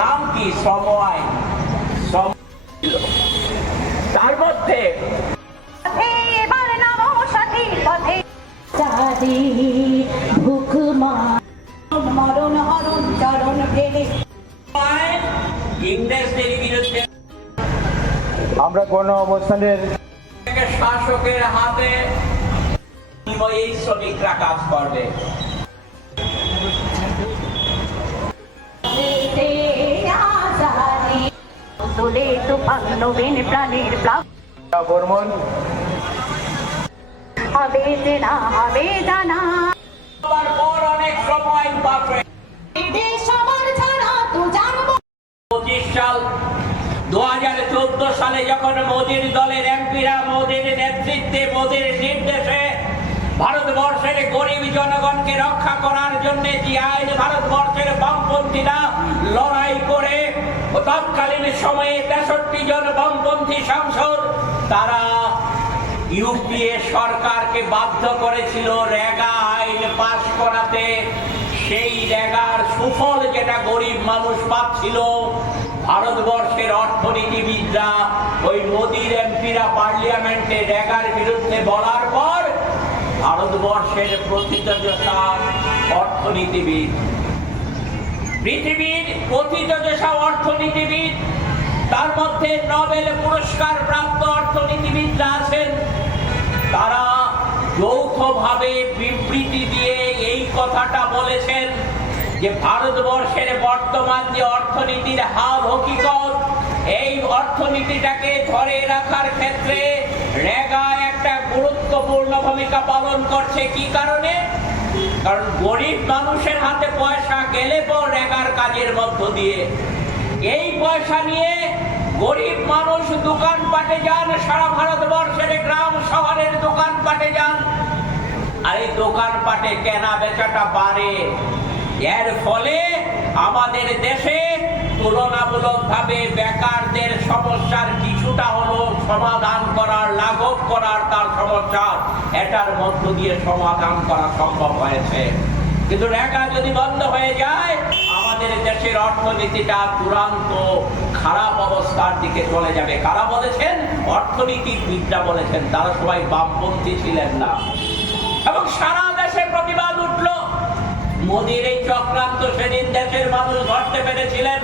নাম কি? শ্রম আইন। তার মধ্যে ইংরেজদের বিরুদ্ধে আমরা কোন অবস্থানের শাসকের হাতে এই শ্রমিকরা কাজ করবে। প্রাণের বর্মন হবে না হবে জানা পর অনেক সময় পাবে। 2014 সালে যখন মোদীর দলের এমপিরা মোদীর নেতৃত্বে মোদীর নির্দেশে ভারতবর্ষের গরিব জনগণকে রক্ষা করার জন্য যে আইন ভারতবর্ষের বামপন্থীরা লড়াই করে তৎকালীন সময়ে 63 জন বামপন্থী সাংসদ তারা ইউপিএ সরকারকে বাধ্য করেছিল রেগা আইন পাশ করাতে। সেই রেগার সুফল যেটা গরিব মানুষ পাচ্ছিল, ভারতবর্ষের অর্থনীতিবিদরা ওই মোদীর এমপিরা পার্লামেন্টে রেগার বিরুদ্ধে বলার পর ভারতবর্ষের প্রথিতযশা অর্থনীতিবিদ, পৃথিবীর প্রথিতযশা অর্থনীতিবিদ, তার মধ্যে নোবেল পুরস্কার প্রাপ্ত অর্থনীতিবিদরা আছেন, তারা যৌথভাবে বিবৃতি দিয়ে এই কথাটা বলেছেন যে ভারতবর্ষের বর্তমান যে অর্থনীতির হাল হকিকত, এই অর্থনীতিটাকে ধরে রাখার ক্ষেত্রে রেগা একটা গুরুত্বপূর্ণ ভূমিকা পালন করছে। কি কারণে? কারণ গরিব মানুষের হাতে পয়সা গেলে পর রেগার কাজের মধ্য দিয়ে এই পয়সা নিয়ে গরিব মানুষ দোকানপাটে যান, সারা ভারতবর্ষের গ্রাম শহরের দোকানপাটে যান, আর এই দোকানপাটে কেনা বেচাটা বাড়ে। এর ফলে আমাদের দেশে তুলনামূলকভাবে বেকারদের সমস্যার কিছুটা হলো সমাধান করার, লাঘব করার তার সমস্যা এটার মধ্য দিয়ে সমাধান করা সম্ভব হয়েছে। কিন্তু রেগা যদি বন্ধ হয়ে যায় আমাদের দেশের অর্থনীতিটা চূড়ান্ত খারাপ অবস্থার দিকে চলে যাবে। কারা বলেছেন? অর্থনীতিবিদরা বলেছেন, তারা সবাই বামপন্থী ছিলেন না। এবং সারা দেশে প্রতিবাদ উঠল। মোদীর এই চক্রান্ত সেদিন দেশের মানুষ ধরতে পেরেছিলেন,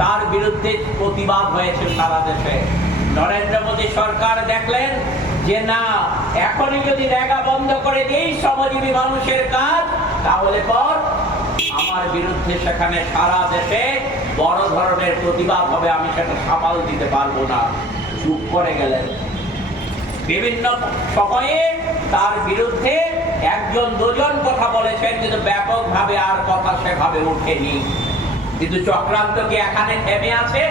তার বিরুদ্ধে প্রতিবাদ হয়েছে সারা দেশে। নরেন্দ্র মোদী সরকার দেখলেন যে না, এখনই যদি রেগা বন্ধ করে দিই শ্রমজীবী মানুষের কাজ, তাহলে পর আমার বিরুদ্ধে সেখানে সারা দেশে বড় ধরনের প্রতিবাদ হবে, আমি সেটা সামাল দিতে পারবো না। চুপ করে গেলেন। বিভিন্ন সময়ে তার বিরুদ্ধে একজন দুজন কথা বলেছেন, কিন্তু ব্যাপকভাবে আর কথা সেভাবে ওঠেনি। কিন্তু চক্রান্ত কি এখানে থেমে আছে?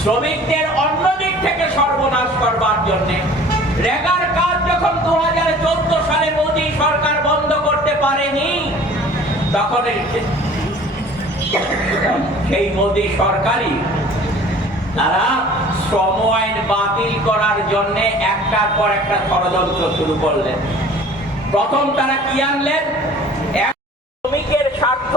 শ্রমিকদের অন্য দিক থেকে সর্বনাশ করবার জন্য রেগার কাজ যখন 2014 সালে মোদী সরকার বন্ধ করতে পারেনি, তখন সেই মোদী সরকারই তারা শ্রম আইন বাতিল করার জন্য একটার পর একটা ষড়যন্ত্র শুরু করলেন। প্রথম তারা কি আনলেন? শ্রমিকের স্বার্থ